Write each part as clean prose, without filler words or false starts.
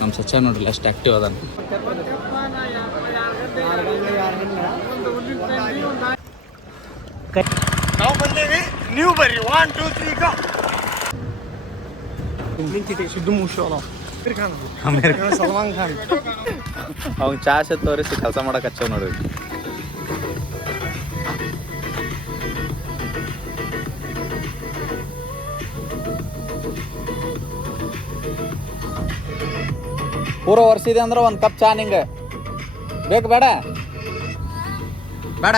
ನಮ್ಮ ಸಚ್ಚ ನೋಡ್ರಿ ಅಷ್ಟು ಆಕ್ಟಿವ್ ಅದ. ನಾವು ಬಂದೇವಿ, ನೀವು ಬರ್ರಿ. 1 2 3 ಗೋ. ಸಿದ್ದು ಮೂಶೋ ಸಲ್ಮಾನ್ ಖಾನ್ ಅವಾಗ ಚಾಶ ತೋರಿಸಿ ಕೆಲಸ ಮಾಡಕ್ ಹಚ್ಚವ್ ನೋಡ್ರಿ. ಪೂರ ವರ್ಷಿದೆ ಅಂದ್ರೆ ಒಂದು ಕಪ್ ಚಾ ನಿಂಗೆ ಬೇಕು ಬೇಡ ಬೇಡ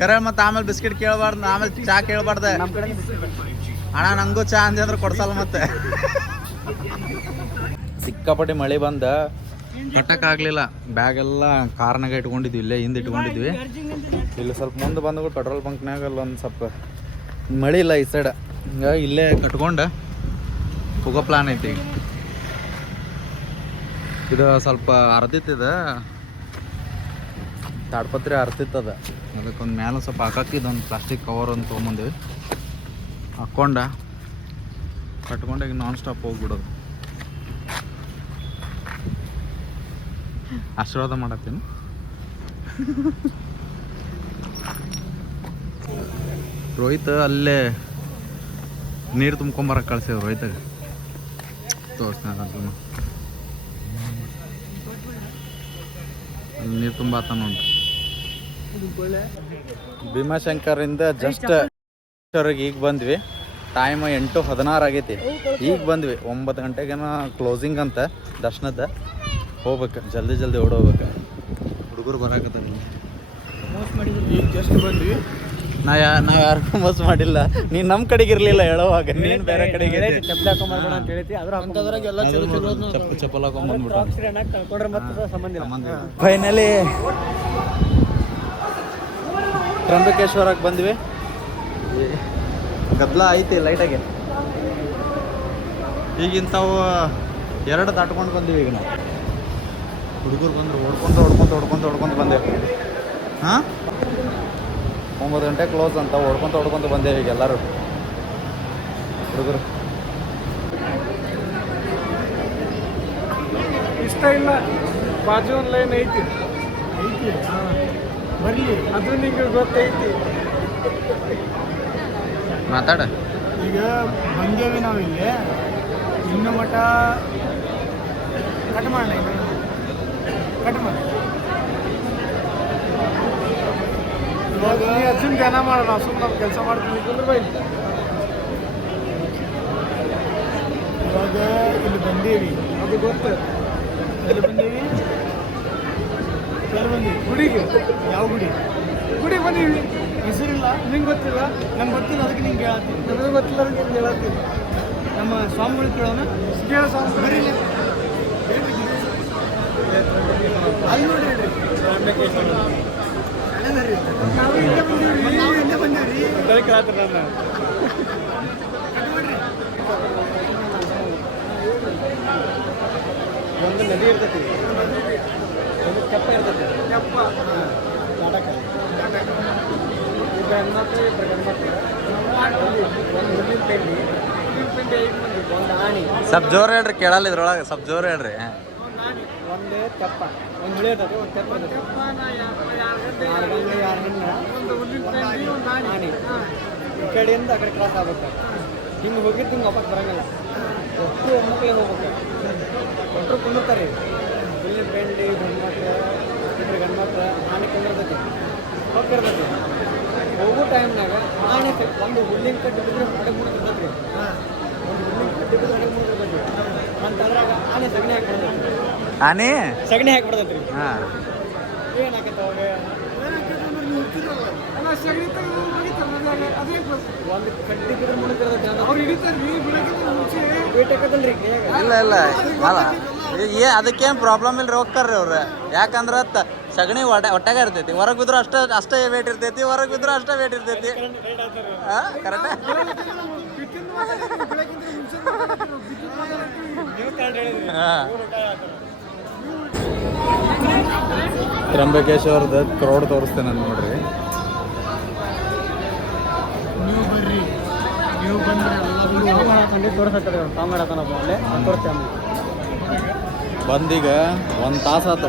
ಕರೆ ಮತ್ತೆ ಆಮೇಲೆ ಬಿಸ್ಕಿಟ್ ಕೇಳಬಾರ್ದು, ಆಮೇಲೆ ಚಾ ಕೇಳಬಾರ್ದು. ಅಣ್ಣ ನಂಗೂ ಚಾ ಅಂದೆ ಅಂದ್ರೆ ಕೊಡ್ಸಲ್ಲ ಮತ್ತೆ. ಸಿಕ್ಕಾಪಟ್ಟಿ ಮಳೆ ಬಂದ ಕಟ್ಟಕ್ಕಾಗಲಿಲ್ಲ. ಬ್ಯಾಗ್ ಎಲ್ಲ ಕಾರ್ನಾಗ ಇಟ್ಕೊಂಡಿದ್ವಿ, ಇಲ್ಲೇ ಹಿಂದೆ ಇಟ್ಕೊಂಡಿದ್ವಿ. ಇಲ್ಲಿ ಸ್ವಲ್ಪ ಮುಂದೆ ಬಂದು ಪೆಟ್ರೋಲ್ ಬಂಕ್ನಾಗ ಒಂದು ಸ್ವಲ್ಪ ಮಳೆ ಇಲ್ಲ ಈ ಸೈಡ್, ಹಿಂಗಾಗಿ ಇಲ್ಲೇ ಕಟ್ಕೊಂಡು ಹೋಗೋ ಪ್ಲಾನ್ ಐತಿ. ಇದು ಸ್ವಲ್ಪ ಅರ್ದಿತ್ತಿದ ತಾಡ್ಪತ್ರಿ ಅರ್ತಿತ್ತದ, ಅದಕ್ಕೊಂದು ಮ್ಯಾಲೆ ಸ್ವಲ್ಪ ಹಾಕಿದ್ದೊಂದು ಪ್ಲಾಸ್ಟಿಕ್ ಕವರ್ ಒಂದು ತೊಗೊಂಬಂದಿವಿ, ಹಾಕ್ಕೊಂಡ ಕಟ್ಕೊಂಡಾಗ ನಾನ್ ಸ್ಟಾಪ್ ಹೋಗ್ಬಿಡೋದು. ಆಶೀರ್ವಾದ ಮಾಡತ್ತೀನಿ. ರೋಹಿತ್ ಅಲ್ಲೇ ನೀರು ತುಂಬ್ಕೊಂಬರಕ್ಕೆ ಕಳ್ಸೇವ್ ರೋಹಿತಾಗ. ತೋರಿಸ್ತಾನ ಅಲ್ಲಿ ನೀರು ತುಂಬ ಆತ ನೋಡ್ರಿ. ಭೀಮಾಶಂಕರಿಂದ ಜಸ್ಟ್ ಈಗ ಬಂದ್ವಿ. ಟೈಮ್ 8:16 ಆಗೈತಿ. ಈಗ ಬಂದ್ವಿ, 9 ಗಂಟೆಗೇನೋ ಕ್ಲೋಸಿಂಗ್ ಅಂತ ದರ್ಶನದ. ಹೋಗ್ಬೇಕು, ಜಲ್ದಿ ಓಡೋಗ್ಬೇಕು. ಹುಡುಗರು ಬರಾಕತ್ತದ. ಈಗ ಜಸ್ಟ್ ಬಂದ್ವಿ. ನಾವು ಯಾರಿಗೂ ಮೋಸ ಮಾಡಿಲ್ಲ. ನೀನು ನಮ್ಮ ಕಡೆಗೆ ಇರಲಿಲ್ಲ ಹೇಳೋವಾಗ, ನೀನು ಬೇರೆ ಕಡೆಗೆ ಚಪ್ಪಲ್ ಹಾಕೊಂಡ್ಬಂದ್ಬಿಟ್ಟು. ಫೈನಲಿ ಟ್ರಂಬಕೇಶ್ವರಕ್ಕೆ ಬಂದ್ವಿ. ಗದ್ದಲ ಐತಿ ಲೈಟಾಗಿ. ಈಗಿಂತವು 2 ದಾಟ್ಕೊಂಡು ಬಂದೀವಿ. ಈಗ ನಾವು ಹುಡುಗರು ಬಂದರು, ಹೊಡ್ಕೊಂತ ಬಂದೇವೆ. ಹಾಂ 9 ಗಂಟೆ ಕ್ಲೋಸ್ ಅಂತ ಹೊಡ್ಕೊಂತ ಬಂದೇವೆ ಈಗ ಎಲ್ಲರೂ ಹುಡುಗರು. ಇಷ್ಟ ಇಲ್ಲ, ಬಾಜು ಒಂದು ಲೈನ್ ಐತಿ ಬರಲಿ, ಅದು ನಿಂಗೆ ಗೊತ್ತೈತಿ. ಮಾತಾಡ. ಈಗ ಬಂದೇವಿ ನಾವು ಇಲ್ಲಿ, ಇನ್ನು ಮಠ ಕಟ್ ಮಾಡಿ ಇವಾಗ ಅರ್ಜುನ್ ಧ್ಯಾನ ಮಾಡೋಣ. ಸುಮ್ಮನೆ ನಾವು ಕೆಲಸ ಮಾಡ್ತೀವಿ ಬೈ. ಇವಾಗ ಇಲ್ಲಿ ಬಂದೇವಿ, ಅದು ಗೊತ್ತು. ಎಲ್ಲಿ ಬಂದೇವಿ ಗುಡಿಗೆ. ಯಾವ ಗುಡಿ ಬಂದೀವಿ? ಹೆಸರಿಲ್ಲ, ನಿಂಗೆ ಗೊತ್ತಿಲ್ಲ, ನಂಗೆ ಗೊತ್ತಿಲ್ಲ, ಅದಕ್ಕೆ ನಿಂಗೆ ಹೇಳತ್ತೀನಿ. ನನಗೆ ಗೊತ್ತಿಲ್ಲ, ಅದಕ್ಕೆ ನಿಂಗೆ ಹೇಳತ್ತೀನಿ. ನಮ್ಮ ಸ್ವಾಮಿಗಳು ಕೇಳೋಣ. ಕೇಳ ಸ್ವಾಮಿಗಳು ಅಲ್ಲಿ ನೋಡಿ ಹೇಳ್ರಿ. ನಾವು ಇಲ್ಲೇ ಬಂದೀವಿ. ಒಂದು ನದಿ ಇರ್ತೈತಿ, ಒಂದು ಕೆಪ್ಪ ಇರ್ತೈತಿ. ಕೆಪ್ಪ ನಾಟಕ ಇಬ್ಬರು ಹೆಣ್ಮಕ್ಳು, ಇಬ್ಬರು ಗಂಡ್ಮಕ್ಳು. ಒಂದು ಹುಲ್ಲಿನ ಪೆಂಡಿ, ಒಂದು ಆಣಿ. ಸ್ವಲ್ಪ ಜೋರು ಹೇಳ್ರಿ, ಕೇಳಲ್ಲ ಇದ್ರೊಳಗೆ. ಸ್ವಲ್ಪ ಜೋರು ಹೇಳ್ರಿ. ಒಂದೇ ತೆಪ್ಪ, ಒಂದು ಹುಳಿ ಇರ್ತೈತಿ, ಒಂದು ತೆಪ್ಪ ಇರ್ತೈತಿ. 6 ಹೆಣ್ಣು, ಒಂದು ಆಣಿ. ಈ ಕಡೆಯಿಂದ ಆ ಕಡೆ ಕ್ರಾಸ್ ಆಗ್ಬೇಕು. ಹಿಂಗೆ ಹೋಗಿದ್ದು ಹಿಂಗೆ ವಾಪಸ್ ಬರೋಂಗಿಲ್ಲ. ಎಷ್ಟು ಹೆಣ್ಮಕ್ಳೇ ಹೋಗ್ಬೇಕು. ಒಟ್ಟರು ಕುಂದಿರ್ತಾರೆ. ಹುಲ್ಲಿನ ಪೆಂಡಿ, ಗಂಡ್ಮಕ್ಳು, ಇಬ್ಬರು ಗಂಡ್ಮಕ್ಳು, ಆಣಿ ಕುಂದಿರ್ತೈತಿ, ಹೋಗಿರ್ತೈತಿ. ಹೋಗೋ ಟೈಮ್ನಾಗ ಆಣೆ ಒಂದು ಹುಲ್ಲಿನ ಕಟ್ಟಿ ಬಿದ್ದರೆ ಹೊಡೆ ಮುಡ್ತಿರ್ತೈತಿ. ಒಂದು ಹುಲ್ಲಿನ ಕಟ್ಟಿ ಬಿದ್ದರೆ ಹೊಡೆ ಮುಡ್ತಿರ್ತೈತಿ ಅಂತಂದ್ರಾಗ ಆನೆ ಸಗಣಿ ಹಾಕ್ಬಿಡ್ತೈತಿ. ಆನೆ ಸಗಣಿ ಹಾಕ್ಬಿಡ್ತೈತಿ ರೀ. ಹಾಂ, ಏನಾಕೈತೆ ಅವಾಗ? ಒಂದು ಕಟ್ಟಿ ಬಿದ್ರೆ ಮುಡ್ತಿರ್ತೈತಿ. ಅವ್ರು ಹಿಡಿತಾರ್ರಿ, ಇಲ್ಲ ಅಲ್ಲ ಅದಕ್ಕೇನು ಪ್ರಾಬ್ಲಮ್ ಇಲ್ರಿ, ಹೋಗ್ತಾರ್ರಿ ಅವ್ರು. ಯಾಕಂದ್ರೆ ಸಗಣಿ ಒಟ್ಟಾಗ ಇರ್ತೈತಿ. ಹೊರಗೆ ಬಿದ್ರು ಅಷ್ಟೇ ವೇಟ್ ಇರ್ತೈತಿ, ಹೊರಗೆ ಬಿದ್ರು ಅಷ್ಟೇ ವೇಟ್ ಇರ್ತೈತಿ. ಹಾಂ, ಕರೆಕ್ಟ್. ತ್ರಂಬಕೇಶ್ವರದ ಕ್ರೌಡ್ ತೋರಿಸ್ತೇನೆ ನಾನು ನೋಡ್ರಿ. ನೀವು ಬಂದ್ರೆ ಎಲ್ಲ ತೋರಿಸ್ತಾರೆ. ಸಾಂಗ್ ಮಾಡತ್ತಾನಪ್ಪ ಅಲ್ಲೇ ತೋರಿಸ್ತೇವೆ. ಬಂದೀಗ 1 ತಾಸು ಆತ.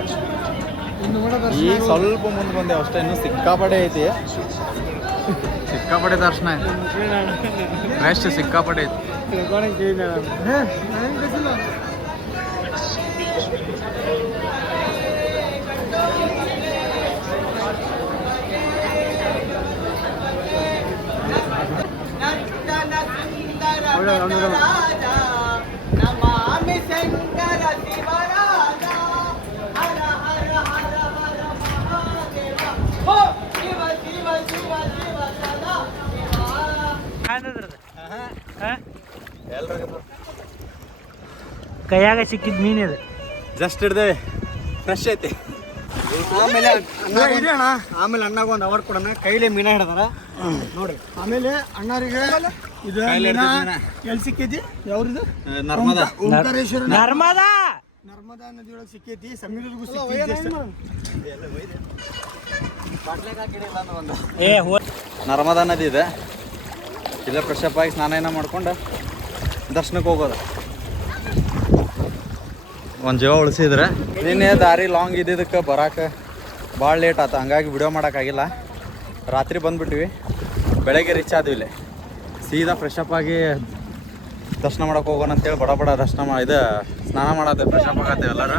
ಈಗ ಸ್ವಲ್ಪ ಮುಂದೆ ಬಂದೇವು ಅಷ್ಟೇ. ಇನ್ನೂ ಸಿಕ್ಕಾಪಡೆ ಐತಿ, ಸಿಕ್ಕಾಪಡೆ ದರ್ಶನ ಐತಿ. ಫ್ರೆಶ್ ಸಿಕ್ಕಾಪಡೆ ಐತಿ. ಕೈಯಾಗ ಸಿಕ್ಕಿದ್ ಮೀನ್ ಇದು. ಜಸ್ಟ್ ಹಿಡ್ದೇವೆ, ಫ್ರೆಶ್ ಐತಿ. ಆಮೇಲೆ ಅಣ್ಣಾಗ ಒಂದು ಅವಾರ್ಡ್ ಕೊಡೋಣ. ಕೈಲೇ ಮೀನ ಹಿಡ್ದಾರ ನೋಡ್ರಿ. ಆಮೇಲೆ ಅಣ್ಣಾರಿಗೆ ಇದು ಎಲ್ಲಿ ಸಿಕ್ಕೈತಿ? ಯಾವ್ರಿದು? ನರ್ಮದಾ. ಓಂಕಾರೇಶ್ವರ ನರ್ಮದಾ ನದಿಯೊಳಗೆ ಸಿಕ್ಕೈತಿ. ಸಮೀರರಿಗೂ ಸಿಕ್ಕೈತಿ. ನರ್ಮದಾ ನದಿ ಇದೆ. ಇಲ್ಲೇ ಫ್ರೆಶಪ್ ಆಗಿ ಸ್ನಾನ ಏನ ಮಾಡ್ಕೊಂಡು ದರ್ಶನಕ್ಕೆ ಹೋಗೋದು. ಒಂದು ಜೀವ ಉಳಿಸಿದ್ರೆ. ನಿನ್ನೆ ದಾರಿ ಲಾಂಗ್ ಇದ್ದಿದ್ದಕ್ಕೆ ಬರೋಕೆ ಭಾಳ ಲೇಟ್ ಆಯ್ತು, ಹಂಗಾಗಿ ವಿಡಿಯೋ ಮಾಡೋಕ್ಕಾಗಿಲ್ಲ. ರಾತ್ರಿ ಬಂದುಬಿಟ್ವಿ, ಬೆಳಗ್ಗೆ ರೀಚ್ ಆದ್ವಿ. ಇಲ್ಲಿ ಸೀದಾ ಫ್ರೆಶಪ್ ಆಗಿ ದರ್ಶನ ಮಾಡೋಕೆ ಹೋಗೋಣ ಅಂತೇಳಿ ಬಡ ಬಡ ಇದು ಸ್ನಾನ ಮಾಡತ್ತೆ, ಫ್ರೆಶಪ್ ಆಗತ್ತೆ ಎಲ್ಲರೂ.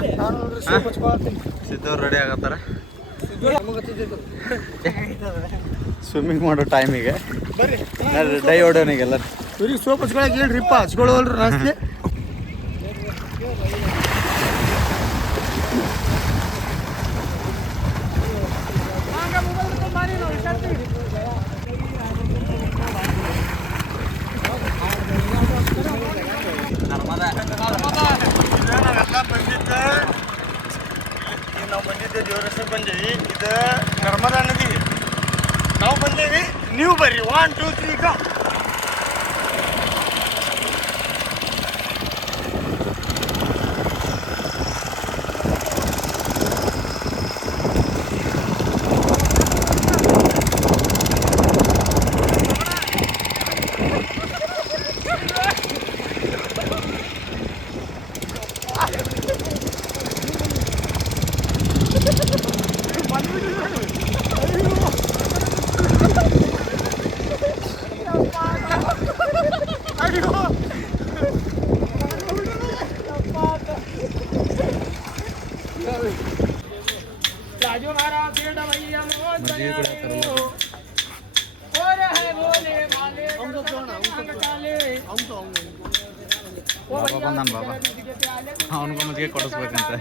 ಸಿದ್ದವ್ರು ರೆಡಿ ಆಗತ್ತಾರೆ ಸ್ವಿಮ್ಮಿಂಗ್ ಮಾಡೋ ಟೈಮಿಗೆ. ಡೈ ಹೊಡೋನಿಗೆಲ್ಲ ಇವ್ರಿಗೆ ಸೋಪ್ ಹಚ್ಕೊಳಕ್ಕೆ ಹೇಳ್ರಿಪ್ಪ, ಹಚ್ಕೊಳ್ಳೋಲ್ರಿ ರಾಸ್ತಿ. ನಾವು ಬಂದಿದ್ದೆ ದೇವ್ರ ಹೆಸರು ಬಂದೇವಿ. ಇದು ನರ್ಮದಾ ನದಿ. ನಾವು ಬಂದೇವಿ, ನೀವು ಬರ್ರಿ. 1 2 3 ಗೋ. ಬಾಬಾ ಬಂದಾನ, ಬಾಬಾ ಅವನಿಗೂ ಮಜ್ಜಿಗೆ ಕೊಡಿಸ್ಬೇಕಂತ.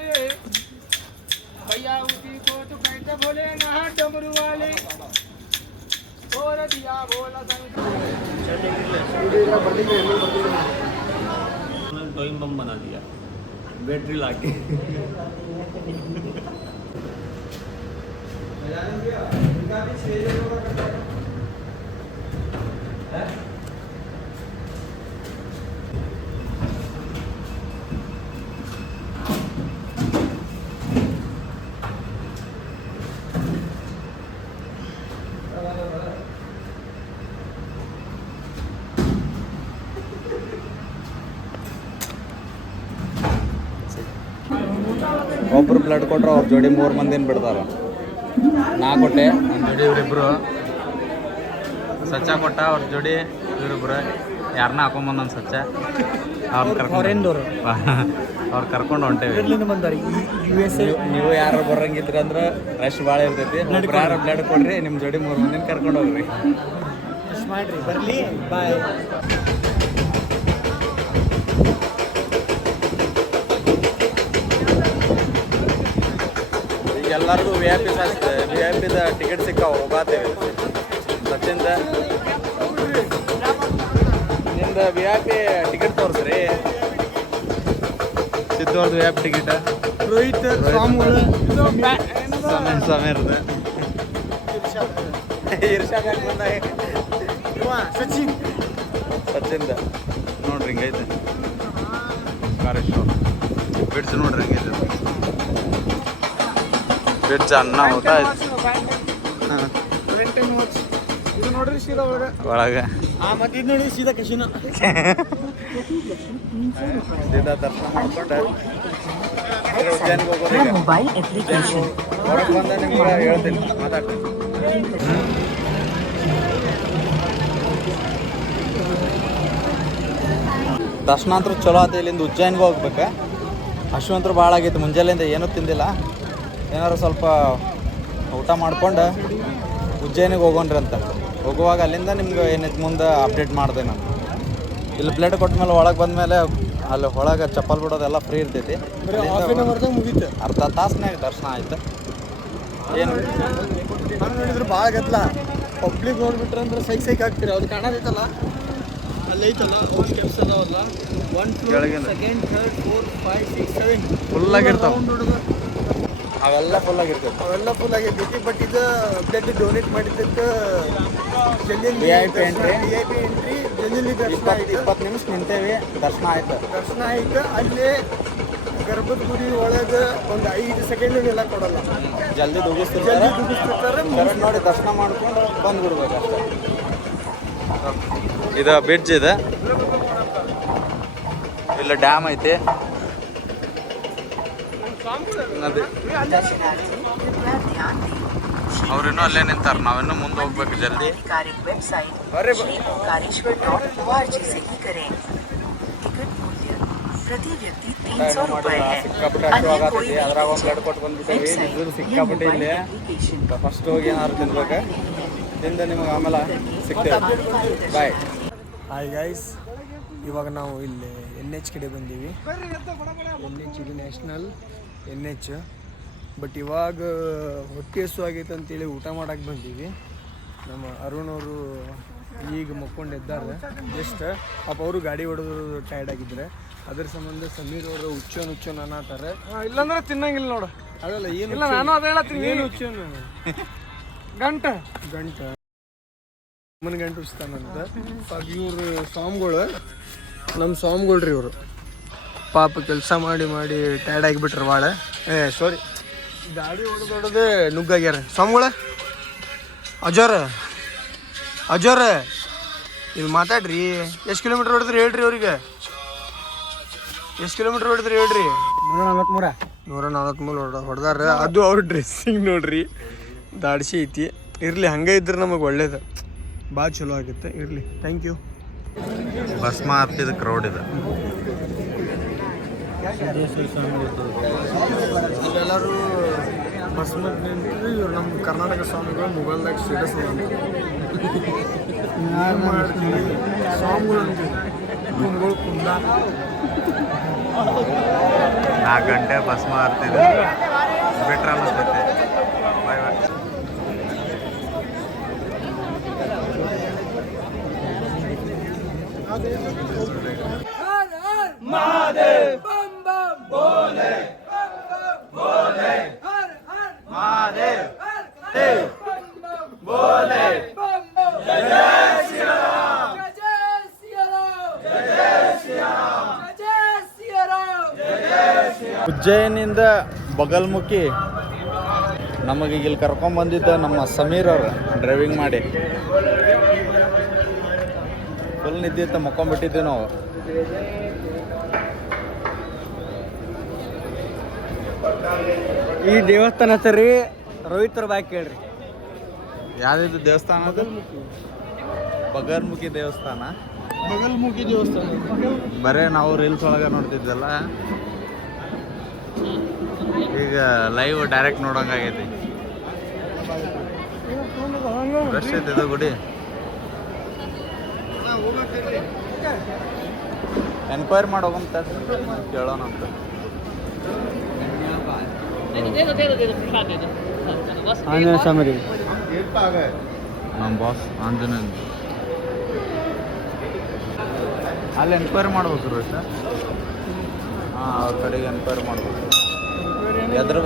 टॉइम बम बना दिया बैटरी लाके. ಒಬ್ರು ಬ್ಲಡ್ ಕೊಟ್ರೆ ಅವ್ರ ಜೋಡಿ 3 ಮಂದಿನ ಬಿಡ್ತಾರ. ನಾ ಕೊಟ್ಟೆ, ನನ್ನ ಜೋಡಿ ಇವರಿಬ್ರು. ಸಚ್ಚ ಕೊಟ್ಟ, ಅವ್ರ ಜೋಡಿ ಇವರಿಬ್ರು. ಯಾರನ್ನ ಹಾಕೊಂಬಂದ ನನ್ನ ಸಚ್ಚ. ಅವ್ರು ಕರ್ಕೊಂಡು ಹೊಂಟೇವಿ. ನೀವು ಯಾರು ಬರಂಗಿದ್ರಿ ಅಂದ್ರೆ ರಶ್ ಭಾಳ ಇರ್ತೈತಿ. ಯಾರು ಬ್ಲಡ್ ಕೊಡ್ರಿ, ನಿಮ್ಮ ಜೋಡಿ 3 ಮಂದಿನ ಕರ್ಕೊಂಡು ಹೋಗ್ರಿ. ಮಾಡ್ರಿ, ಬರ್ಲಿ. ಬಾಯ್. ಎಲ್ಲರಿಗೂ VIP ದ ಟಿಕೆಟ್ ಸಿಕ್ಕಾವ, ಹೋಗಾತೇವೆ. ಸಚಿಂದ ನಿಮ್ದು VIP ಟಿಕೆಟ್ ತೋರಿಸ್ರಿ. ಸಿದ್ದವ್ರದ್ದು VIP ಟಿಕೆಟ್. ರೋಹಿತ್ ಸಮೀರ್ದು ಇರ್ಷಾದ್ ಸಚಿನ್ದ ನೋಡ್ರಿ ಹಿಂಗೈತೆ. ಕಾರೇಶ್ವರ ಬಿಡ್ಸ್ ನೋಡ್ರಿ ಹಿಂಗೈತೆ. ಬಿಡ್ಸ್ ಅನ್ನ ಊಟ ಇದು ನೋಡ್ರಿ ಸೀದಾ ಒಳಗೆ. ಮತ್ತೆ ಇದು ನೋಡಿ ಸೀದಾ ಕಶಿನ. ಸೀದಾ ದರ್ಶನ ಮಾಡ್ಕೊಂಡು ಇವಾಗ ಉಜ್ಜಯಿನಿಗೆ ಹೋಗೋದು ಈಗ. मोबाइल एप्लीकेशन ಹೊರಗೆ ಬಂದ ನಿಮ್ಗೆ ಹೇಳ್ತೀನಿ, ಮಾತಾಡ್ತೀನಿ. ದರ್ಶನ ಅಂತೂ ಚಲೋ ಆಯ್ತು. ಇಲ್ಲಿಂದ ಉಜ್ಜಯಿನಿಗೆ ಹೋಗ್ಬೇಕು. ಹಶ್ವಂತರು ಭಾಳ ಆಗೈತೆ, ಮುಂಜಾನೆಯಿಂದ ಏನೂ ತಿಂದಿಲ್ಲ. ಏನಾದ್ರು ಸ್ವಲ್ಪ ಊಟ ಮಾಡ್ಕೊಂಡು ಉಜ್ಜಯಿನಿಗೆ ಹೋಗೋಣ್ರಿ ಅಂತ. ಹೋಗುವಾಗ ಅಲ್ಲಿಂದ ನಿಮ್ಗೆ ಏನೈತೆ ಮುಂದೆ ಅಪ್ಡೇಟ್ ಮಾಡಿದೆ ನಾನು. ಇಲ್ಲಿ ಪ್ಲೇಟ್ ಕೊಟ್ಟ ಮೇಲೆ ಒಳಗೆ ಬಂದಮೇಲೆ ಅಲ್ಲಿ ಒಳಗೆ ಚಪ್ಪಲ್ ಬಿಡೋದೆಲ್ಲ ಫ್ರೀ ಇರ್ತೈತಿ. ಮುಗೀತು. ಅರ್ಧ ತಾಸ್ನಾಗ ದರ್ಶನ ಆಯ್ತು. ಏನು ನಾನು ನೋಡಿದ್ರೆ ಭಾಳ ಗದ್ದಲ. ಪಬ್ಲಿಕ್ ನೋಡ್ಬಿಟ್ರೆ ಅಂದ್ರೆ ಸೈಕ್ ಆಗ್ತೀರಿ. ಅವ್ರು ಕಾಣೋದೈತಲ್ಲ ಅಲ್ಲಿ ಐತಲ್ಲ ಅವ್ರ ಸ್ಟೆಪ್ಸ್ ಅದಾವಲ್ಲ 1 ಫ್ಲೋರ್ ಕೆಳಗಿನ. 2nd 3rd 4th 5 6 7 ಫುಲ್ಲಾಗಿರ್ತಾವೆ. ನೋಡೋದು ಅವೆಲ್ಲ ಫುಲ್ಲಾಗಿರ್ತೈತೆ. ಅವೆಲ್ಲ ಫುಲ್ ಆಗೈತಿ. ಬಟ್ ಇದು ಬ್ಲಡ್ ಡೊನೇಟ್ ಮಾಡಿದ್ದಕ್ಕೆ ಜಲ್ದಿ VIP entry. VIP ಎಂಟ್ರಿ ಜಲ್ದಿ ದರ್ಶನ ಆಯ್ತು. 20 ನಿಮಿಷ ನಿಂತೇವಿ, ದರ್ಶನ ಆಯ್ತು. ದರ್ಶನ ಆಯ್ತು. ಅಲ್ಲೇ ಗರ್ಭದ ಗುಡಿ ಒಳಗೆ ಒಂದು 5 ಸೆಕೆಂಡ್ ಎಲ್ಲ ಕೊಡಲ್ಲ, ಜಲ್ದಿ ದುಗಿಸ್ತಿರ್ತಾರೆ. ಜಲ್ದಿ ದುಗಿಸ್ಬಿಡ್ತಾರೆ. ಕರೆಕ್ಟ್ ನೋಡಿ ದರ್ಶನ ಮಾಡ್ಕೊಂಡು ಬಂದ್ಬಿಡ್ಬೇಕು ಅಷ್ಟೇ. ಇದು ಬ್ರಿಡ್ಜ್ ಇದೆ, ಇಲ್ಲ ಡ್ಯಾಮ್ ಐತಿ. ನದಿ दर्शनार्थी कृपया ध्यान दें ಅವ್ರಿನ್ನೂ ಅಲ್ಲೇ निंತಾರೆ, ನಾವಿನ್ನೂ ಮುಂದೆ ಹೋಗ್ಬೇಕು ಜಲ್ದಿ. आधिकारिक वेबसाइट श्रीओंकारेश्वर.org से ही करें। टिकट मूल्य प्रति व्यक्ति 300 रुपए है। ಸಿಕ್ಕಾಪಟ್ಟೆ अन्य कोई ಆಗತ್ತೆ. ಅದ್ರಾಗ ಒಂದು ಬ್ಲಡ್ ಕೊಟ್ಟು ಬಂದ್ಬಿಟ್ಟೇವಿ. ಇದ್ರ ಸಿಕ್ಕಾಪಟ್ಟೆ ಇಲ್ಲಿ ಫಸ್ಟ್ ಹೋಗಿ ಏನಾದ್ರು ತಿನ್ಬೇಕು. ತಿಂದ ನಿಮಗೆ ಆಮೇಲೆ ಸಿಗ್ತೇವೆ. ಬಾಯ್. ಹಾಯ್ ಗೈಸ್, ಇವಾಗ ನಾವು ಇಲ್ಲಿ NH ಕಡೆ ಬಂದೀವಿ. NH ಇದು ನ್ಯಾಷನಲ್ NH. ಬಟ್ ಇವಾಗ ಹೊಟ್ಟೆ ಹಸು ಆಗೈತೆ ಅಂತೇಳಿ ಊಟ ಮಾಡಕ್ಕೆ ಬಂದೀವಿ. ನಮ್ಮ ಅರುಣ್ ಅವರು ಈಗ ಮಕ್ಕೊಂಡು ಎದ್ದಾರೆ ಜಸ್ಟ್. ಪಾಪ ಅವರು ಗಾಡಿ ಹೊಡೆದು ಟೈರ್ಡ್ ಆಗಿದ್ದಾರೆ. ಅದ್ರ ಸಂಬಂಧ ಸಮೀರ್ ಅವರು ಹುಚ್ಚೋನ್ ಅನ್ನತಾರೆ. ಇಲ್ಲಾಂದ್ರೆ ತಿನ್ನಂಗಿಲ್ಲ ನೋಡು. ಅದಲ್ಲ ಏನು ಇಲ್ಲ, ನಾನು ಅದೇ ಹೇಳತ್ತೀನಿ. ಏನು ಹುಚ್ಚೋನು ಗಂಟ ಅಮ್ಮನ ಗಂಟು ಉಚ್ತಾನಂತ. ಪಾಪ ಇವರು ಸ್ವಾಮಿಗಳು, ನಮ್ಮ ಸ್ವಾಮಿಗಳ್ರಿ ಇವರು. ಪಾಪ ಕೆಲಸ ಮಾಡಿ ಮಾಡಿ ಟೈರ್ಡ್ ಆಗಿಬಿಟ್ರೆ ಭಾಳ. ಸಾರಿ, ಗಾಡಿ ಹೊಡೆದೊಡದೆ ನುಗ್ಗಾಗ್ಯಾರ ಸ್ವಾಮಿಗಳ. ಅಜೋರ ಇಲ್ಲಿ ಮಾತಾಡ್ರಿ. ಎಷ್ಟು ಕಿಲೋಮೀಟ್ರ್ ಹೊಡೆದ್ರಿ ಹೇಳ್ರಿ ಅವ್ರಿಗೆ. ಎಷ್ಟು ಕಿಲೋಮೀಟ್ರ್ ಹೊಡೆದ್ರಿ ಹೇಳ್ರಿ. 143 ಹೊಡೆದಾರ. ಅದು ಅವ್ರ ಡ್ರೆಸ್ಸಿಂಗ್ ನೋಡ್ರಿ, ದಾಡ್ಸಿ ಐತಿ. ಇರಲಿ, ಹಂಗೆ ಇದ್ರೆ ನಮಗೆ ಒಳ್ಳೇದು, ಭಾಳ ಚಲೋ ಆಗುತ್ತೆ. ಇರಲಿ, ಥ್ಯಾಂಕ್ ಯು. ಭಸ್ಮ ಹತ್ತಿದ ಕ್ರೌಡ್ ಇದೆ. ಎಲ್ಲರೂ ಭಸ್ಮ ನಿಂತು ಇವ್ರು ನಮ್ಮ ಕರ್ನಾಟಕ ಸ್ವಾಮಿಗಳು ಮೊಬೈಲ್ದಾಗ ಸ್ಟೇಟಸ್ ಮಾಡ್ತೀವಿ. ಸ್ವಾಮಿಗಳು ಅಂತೀವಿ, ಗುಂಗಳು ಕುಂದ. 4 ಗಂಟೆ ಭಸ್ಮ ಹತ್ತಿದೆ. ಬಿಟ್ರೆ ಅನ್ನಿಸ್ತೈತೆ. ಬಾಯ್ ಬಾಯ್. ಉಜ್ಜಯಿನಿಂದ ಬಗಲ್ಮುಖಿ ನಮಗೆ ಇಲ್ಲಿ ಕರ್ಕೊಂಡ್ಬಂದಿದ್ದ ನಮ್ಮ ಸಮೀರ್ ಅವರು ಡ್ರೈವಿಂಗ್ ಮಾಡಿ. ಫುಲ್ ನಿದ್ದಿತ್ತು, ಮಕ್ಕೊಂಡ್ಬಿಟ್ಟಿದ್ವಿ ನಾವು. ಈ ದೇವಸ್ಥಾನ ಹತ್ತರಿ ರೋಹಿತ್ರ ಬಾಯ್ ಕೇಳ್ರಿ. ಯಾವ್ದಿದ್ದು ದೇವಸ್ಥಾನ ಅದು? ಬಗಲ್ಮುಖಿ ದೇವಸ್ಥಾನ. ಬಗಲ್ಮುಖಿ ದೇವಸ್ಥಾನ. ಬರೇ ನಾವು ರೀಲ್ಸ್ ಒಳಗೆ ನೋಡ್ತಿದ್ದಲ್ಲ, ಈಗ ಲೈವ್ ಡೈರೆಕ್ಟ್ ನೋಡೋಂಗಾಗೈತಿ. ರಶ್ ಐತೆ ಇದು ಗುಡಿ. ಎನ್ಕ್ವೈರಿ ಮಾಡೋಗಂತ ಕೇಳೋಣ ಅಂತ. ಆಂಜನೇಯ ಸ್ವಾಮಿ ನಮ್ಮ ಬಾಸ್ ಆಂಜನೇಯ. ಅಲ್ಲಿ ಎನ್ಕ್ವೈರಿ ಮಾಡ್ಬೇಕು ರೋಹಿತ. ಹಾಂ, ಅವ್ರ ಕಡೆಗೆ ಎನ್ಕ್ವೈರಿ ಮಾಡ್ಬೇಕು.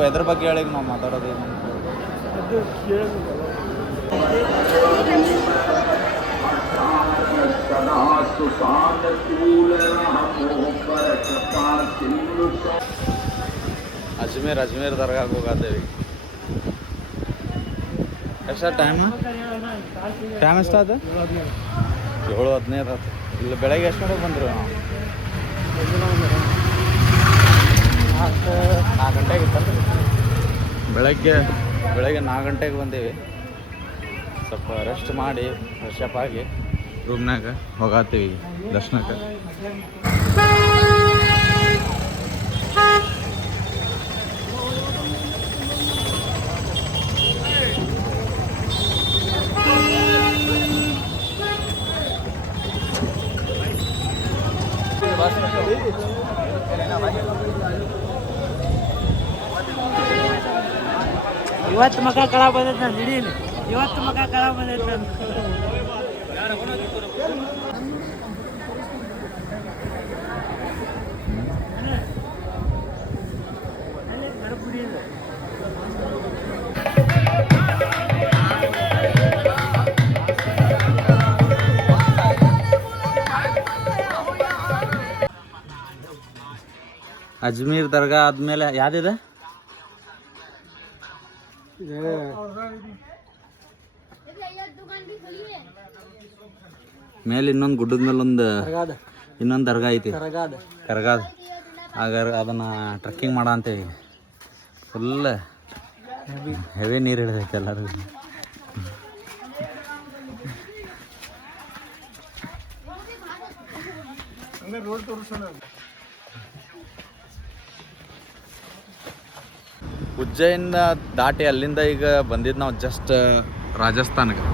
ಎದ್ರ ಬಗ್ಗೆ ಹೇಳಿ ನಾವು ಮಾತಾಡೋದು. ಅಜ್ಮೇರ್ ದರ್ಗಾಗೆ ಹೋಗತ್ತೇವಿ. ಎಷ್ಟು ಟೈಮ್ ಎಷ್ಟಾದ? 7:15 ಆಯ್ತು. ಇಲ್ಲಿ ಬೆಳಗ್ಗೆ ಎಷ್ಟು ಗಂಟೆಗೆ ಬಂದ್ರಿ ನಾವು? 4 ಬೆಳಗ್ಗೆ 4 ಗಂಟೆಗೆ ಬಂದೀವಿ. ಸ್ವಲ್ಪ ರೆಸ್ಟ್ ಮಾಡಿ ಫ್ರೆಶ್ ಅಪ್ ಆಗಿ ರೂಮ್ನಾಗ ಹೋಗಾತೀವಿ ದರ್ಶನಕ್ಕೆ. ಇವತ್ತು ಮಕ ಕಳ ಬಂದೈತೆ ನಾನು ಹಿಡೀಲಿ. ಇವತ್ತು ಮಕ ಕಳ ಬಂದೈತೆ ನಾನು. ಅಜ್ಮೀರ್ ದರ್ಗಾ ಆದ್ಮೇಲೆ ಯಾವ್ದಿದೆ? ಮೇಲೆ ಇನ್ನೊಂದು ಗುಡ್ಡದ ಮೇಲೆ ಇನ್ನೊಂದು ದರ್ಗಾ ಐತಿ, ಕರಗಾದ. ಹಾಗಾದ್ರೆ ಅದನ್ನ ಟ್ರೆಕ್ಕಿಂಗ್ ಮಾಡೋ ಅಂತೇವಿ. ಫುಲ್ ಹೆವಿ ನೀರು ಹಿಡಿದೈತೆ ಎಲ್ಲರಿಗೂ. ಉಜ್ಜಯಿನ ದಾಟಿ ಅಲ್ಲಿಂದ ಈಗ ಬಂದಿದ್ದು ನಾವು ಜಸ್ಟ್ ರಾಜಸ್ಥಾನಕ್ಕೆ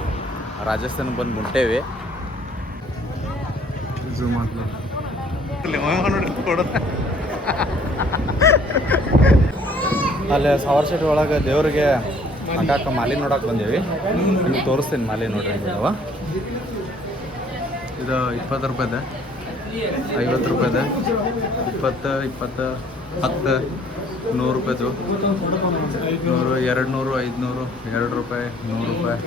ಬಂದು ಮುಟ್ಟೇವಿ. ಅಲ್ಲಿ ಸಾವರ್ ಶೆಟ್ಟಿ ಒಳಗೆ ದೇವ್ರಿಗೆ ಹಾಕಾಕ ಮಾಲಿ ನೋಡಕ್ಕೆ ಬಂದೀವಿ. ನಿಮ್ಗೆ ತೋರಿಸ್ತೀನಿ ಮಾಲಿ ನೋಡ್ರಿ. ಇದಾವ ಇದು 20 ರೂಪಾಯಿದೆ, 50 ರೂಪಾಯಿದೆ, 20, 10, 100 ರೂಪಾಯಿದು, 100, 200, 500, 2 ರೂಪಾಯಿ, 100 ರೂಪಾಯಿ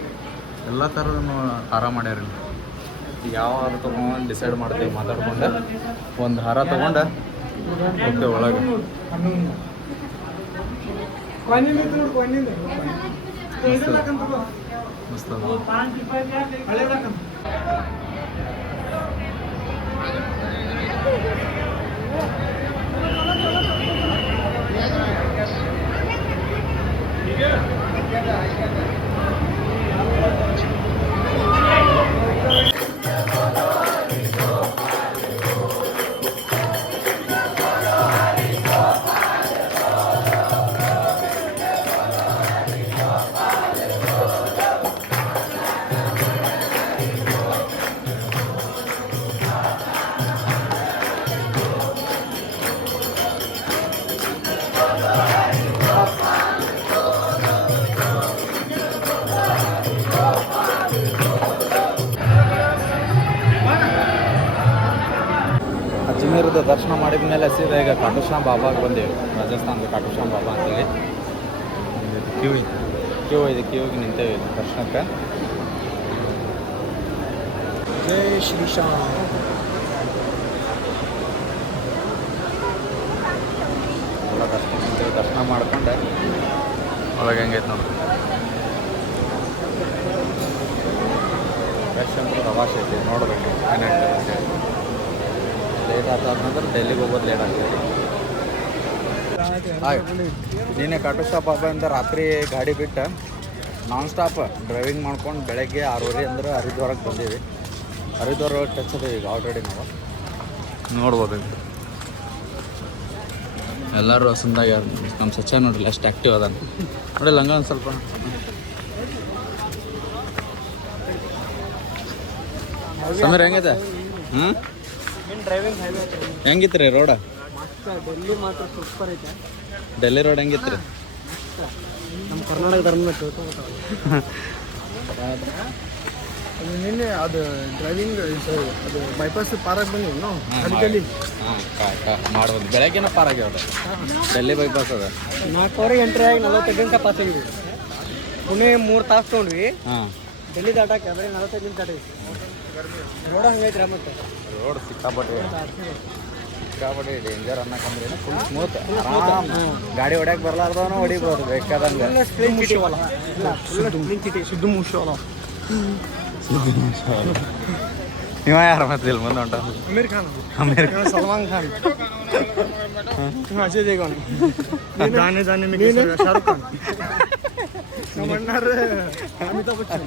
ಎಲ್ಲ ಥರದ್ದು ಹಾರ ಮಾಡ್ಯಾರ. ಯಾವ ಹಾರ ತೊಗೊಂಡು ಡಿಸೈಡ್ ಮಾಡ್ತೀವಿ ಮಾತಾಡ್ಕೊಂಡು. ಒಂದು ಹಾರ ತೊಗೊಂಡು ಹೋಗ್ತೇವೆ ಒಳಗೆ. ಮಸ್ತ್ ಅದ. ಅಜ್ಮೀರದ ದರ್ಶನ ಮಾಡಿದ ಮೇಲೆ ಸೀದಾ ಈಗ ಖಾಟೂಶ್ಯಾಮ್ ಬಾಬಾಗೆ ಬಂದೇವಿ. ರಾಜಸ್ಥಾನದ ಖಾಟೂಶ್ಯಾಮ್ ಬಾಬಾ ಅಂತೇಳಿ ಕ್ಯೂಗೆ ನಿಂತೇವೆ ದರ್ಶನಕ್ಕೆ. ಜೈ ಶ್ರೀಶಾಮ್. ಎಲ್ಲ ದರ್ಶನ ಮಾಡ್ಕೊಂಡೆ ಒಳಗೆ ಹೆಂಗೈತೆ ನೋಡಿ. ಫ್ರೆಶ್ ಅಂದ್ರೆ ಪ್ರವಾಸ ಐತಿ, ನೋಡ್ಬೇಕು ಏನಾಗ್ತದೆ. ಲೇಟ್ ಆದ ನಂತರ ಡೆಲ್ಲಿಗೆ ಹೋಗೋದು ಲೇಟ್ ಆಗ್ತದೆ. ನೀನೆ ಖಾಟೂಶ್ಯಾಮ್ ಬಾಬಾಯಿಂದ ರಾತ್ರಿ ಗಾಡಿ ಬಿಟ್ಟು ನಾನ್ ಸ್ಟಾಪ್ ಡ್ರೈವಿಂಗ್ ಮಾಡ್ಕೊಂಡು ಬೆಳಗ್ಗೆ 6:30 ಅಂದ್ರೆ ಹರಿದ್ವಾರಕ್ಕೆ ಬಂದೀವಿ. ಹರಿದ್ವಾರ ಟಚ್ ಅದೇವಿ ಈಗ ಆಲ್ರೆಡಿ ನಾವು ನೋಡ್ಬೋದು. ಎಲ್ಲರೂ ಹೊಸದಾಗಿ ನಮ್ಮ ಸಚ್ಚ ನೋಡ್ರಿ ಎಷ್ಟು ಆ್ಯಕ್ಟಿವ್ ಅದ ನೋಡಿಲ್ಲ ಹಂಗ ಒಂದು ಸ್ವಲ್ಪ. ಸಮೀರ್ ಹೆಂಗೈತೆ? ಹೆಂಗಿತ್ತು ರೀ ರೋಡ? ಡೆಲ್ಲಿ ಮಾತ್ರ ಸೂಪರ್ ಐತೆ. ಡೆಲ್ಲಿ ರೋಡ್ ಹೆಂಗಿತ್ತು ರೀ? ನಮ್ಮ ಕರ್ನಾಟಕ ಧರ್ಮ ನಿನ್ನೆ ಅದು ಡ್ರೈವಿಂಗ್ ಅದು ಬೈಪಾಸ್ ಪಾರಾಗಿ ಬಂದಿವಿ ನಾವು. ಮಾಡ್ಬೋದು. ಬೆಳಗ್ಗೆನ ಪಾರಾಗ್ಯಾವ ಡೆಲ್ಲಿ ಬೈಪಾಸ್ ಅದ. 4:00 ಎಂಟ್ರಿ ಆಗಿ 45 ನಿಮಿಷ ಪಾಸ್ ಆಗಿದ್ವಿ. ಪುಣೆ 3 ತಾಸು ತೊಗೊಂಡ್ವಿ. ಡೆಲ್ಲಿ ದಾಟಕ್ಕೆ ಬರೀ 45 ನಿಮಿಷ ದಾಟಿವಿ. ರೋಡ ಹಂಗೈತ್ರಿ. ಮತ್ತೆ ರೋಡ್ ಸಿಕ್ಕಾಪಟ್ಟೆ ಡೇಂಜರ್ ಅನ್ನಕಂದ್ರೆ ಫುಲ್ ಸ್ಮೂತ್ ಆರಾಮ್. ಗಾಡಿ ಹೊಡ್ಯಾಕೆ ಬರ್ಲಾರ್ದವನು ಹೊಡಿಬೋದು ಬೇಕಾದಂಗೆ. ಇವ ಯಾರು ಮತ್ತೆ ಇಲ್ಲಿ ಮುಂದೆ ಹೊಂಟ ಅಮೀರ್ ಖಾನ್ ಅಮೇರಿಕ ಸಲ್ಮಾನ್ ಖಾನ್ ಅಜಯ್ ದೇವಗನ್ ಜಾನೆ ಜಾನೆ ಮೇ ಶಾರುಖ್ ಖಾನ್ ನಮ್ಮ ಅಣ್ಣಾರು ಅಮಿತಾಬ್ ಬಚ್ಚನ್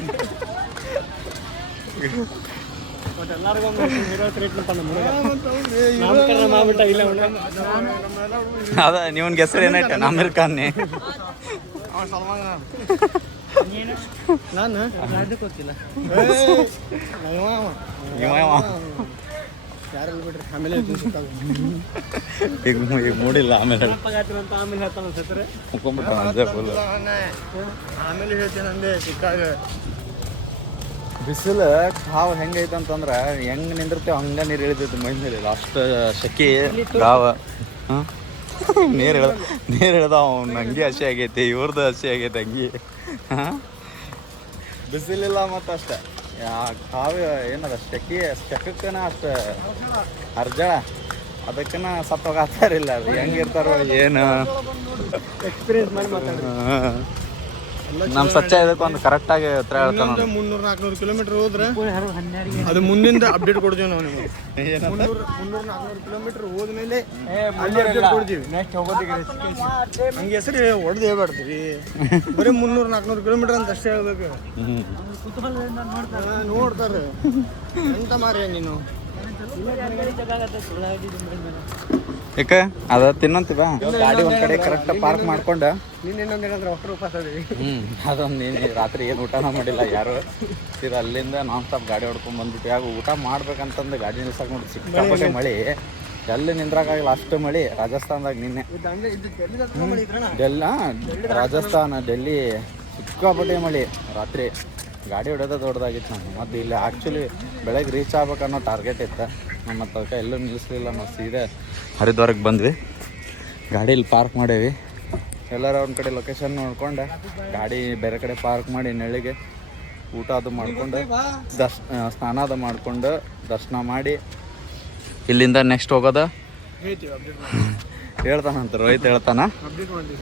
ಬಟ್ ಎಲ್ಲರಿಗೂ ಹೀರೋ ಟ್ರೀಟ್ಮೆಂಟ್ ಅನ್ನ ನಾಮಕರಣ ಮಾಡ್ಬಿಟ್ಟ ಇಲ್ಲ ಅದ ನಿವನ್ ಹೆಸರು ಏನಾಯ್ತ ಅಮೀರ್ ಖಾನ್ನೇ ಅವ ಸಲ್ಮಾನ್ ಖಾನ್ ನಾನು ಅದಕ್ಕೆ ಗೊತ್ತಿಲ್ಲ ಇವ ಯಾರೆಲ್ಲ ಬಿಡ್ರಿ ಆಮೇಲೆ ಈಗ ಮೂಡಿಲ್ಲ ಆಮೇಲೆ ಅಂತ ಆಮೇಲೆ ಹೇಳ್ತಾನ ಅನ್ಸತ್ರೆ ಮುಕ್ಕೊಂಬಿಟ್ಟ ಅದೇ ಫುಲ್ ಆಮೇಲೆ ಹೇಳ್ತೇನೆ ಅಂದೆ ಸಿಕ್ಕಾಗ ಬಿಸಿಲು ಕಾವು ಹೆಂಗೈತೆ ಅಂತಂದ್ರೆ ಹೆಂಗೆ ನಿಂದಿರ್ತೇವೆ ಹಂಗೆ ನೀರು ಇಳಿತೈತೆ ಮೈ ಮೇಲೆ ಅಷ್ಟು ಶೆಕೆ ಗಾವ ಹಾಂ ನೀರು ಇಳ್ದ ಅವ್ನು ಹಂಗೆ ಹಸಿ ಆಗೈತಿ ಇವ್ರದ್ದು ಹಸಿ ಆಗೈತೆ ಹಂಗೆ ಹಾಂ ಬಿಸಿಲಿಲ್ಲ ಮತ್ತು ಅಷ್ಟೆ ಕಾವು ಏನದ ಶೆಕಕ್ಕನ ಅಷ್ಟು ಅರ್ಜಳ ಅದಕ್ಕನ ಸತ್ತೋಗಾತಾರಿಲ್ಲ ಅದು ಹೆಂಗಿರ್ತಾರೋ ಏನು ಎಕ್ಸ್ಪೀರಿಯನ್ಸ್ ಮಾಡಿ ಮಾತಾಡ್ರಿ ನಮ್ಮ ಸಚ್ಚ ಇದಕ್ಕೆ ಒಂದು ಕರೆಕ್ಟಾಗಿ ಉತ್ತರ ಹೇಳ್ತಾನೆ 300-400 ಕಿಲೋಮೀಟರ್ ಹೋದ್ರೆ ಅದು ಮುಂದಿಂದ ಅಪ್ಡೇಟ್ ಕೊಡ್ತೀವಿ ನಾವು ನಿಮಗೆ 300-400 ಕಿಲೋಮೀಟರ್ ಹೋದ್ಮೇಲೆ ಅಲ್ಲಿ ಅಪ್ಡೇಟ್ ಕೊಡ್ತೀವಿ ನೆಕ್ಸ್ಟ್ ಹೋಗೋದಿಗೆ ಹಂಗೆ ಹೆಸರು ಹೊಡೆದು ಹೇಳ್ಬಾರ್ದ್ರಿ ಬರೀ 300-400 ಕಿಲೋಮೀಟರ್ ಅಂತ ಅಷ್ಟೇ ಹೇಳ್ಬೇಕು ನೋಡ್ತಾರೆ ಎಂತ ಮಾರ್ಯ ನೀನು ಯಾಕೆ ಅದ ತಿನ್ನಂತೀವ ಗಾಡಿ ಒಂದ್ ಕಡೆ ಕರೆಕ್ಟ್ ಪಾರ್ಕ್ ಮಾಡ್ಕೊಂಡು ಇನ್ನೊಂದು ಏನಂದ್ರೆ ಒಟ್ಟರು ಉಪವಾಸ ಅದೀವಿ ಅದೊಂದು ನೀನು ರಾತ್ರಿ ಏನು ಊಟನ ಮಾಡಿಲ್ಲ ಯಾರು ಸೀದಾ ಅಲ್ಲಿಂದ ನಾನ್ ಸ್ಟಾಪ್ ಗಾಡಿ ಹೊಡ್ಕೊಂಡ್ ಬಂದ್ಬಿಟ್ಟು ಯಾಕೆ ಊಟ ಮಾಡ್ಬೇಕಂತಂದು ಗಾಡಿ ನಿಲ್ಸಕ್ ನೋಡಿ ಸಿಕ್ಕಾಪಟ್ಟೆ ಮಳೆ ಎಲ್ಲಿ ನಿಂದ್ರಾಗಿಲ್ಲ ಅಷ್ಟು ಮಳೆ ರಾಜಸ್ಥಾನದಾಗ ನಿನ್ನೆ ರಾಜಸ್ಥಾನ ಡೆಲ್ಲಿ ಸಿಕ್ಕಾಪಟ್ಟೆ ಮಳೆ ರಾತ್ರಿ ಗಾಡಿ ಹೊಡೆದ ದೊಡ್ಡದಾಗಿತ್ತು ನಾನು ಮತ್ತು ಇಲ್ಲಿ ಆ್ಯಕ್ಚುಲಿ ಬೆಳಗ್ಗೆ ರೀಚ್ ಆಗ್ಬೇಕು ಅನ್ನೋ ಟಾರ್ಗೆಟ್ ಇತ್ತು ನಮ್ಮ ಮತ್ತು ಅದಕ್ಕೆ ಎಲ್ಲೂ ನಿಲ್ಲಿಸ್ಲಿಲ್ಲ ನಾವು ಸೀದಾ ಹರಿದ್ವಾರಕ್ಕೆ ಬಂದ್ವಿ ಗಾಡಿ ಇಲ್ಲಿ ಪಾರ್ಕ್ ಮಾಡೇವಿ ಎಲ್ಲರೂ ಒಂದು ಕಡೆ ಲೊಕೇಶನ್ ನೋಡ್ಕೊಂಡು ಗಾಡಿ ಬೇರೆ ಕಡೆ ಪಾರ್ಕ್ ಮಾಡಿ ನೆಳ್ಳಿಗೆ ಊಟ ಅದು ಮಾಡ್ಕೊಂಡು ಸ್ನಾನ ಅದು ಮಾಡ್ಕೊಂಡು ದರ್ಶನ ಮಾಡಿ ಇಲ್ಲಿಂದ ನೆಕ್ಸ್ಟ್ ಹೋಗೋದು ಹೇಳ್ತೀವಿ ಅಪ್ಡೇಟ್ ಹೇಳ್ತಾನಂತ ರೋಹಿತ್ ಹೇಳ್ತಾನ ಅಪ್ಡೇಟ್ ಮಾಡ್ತೀವಿ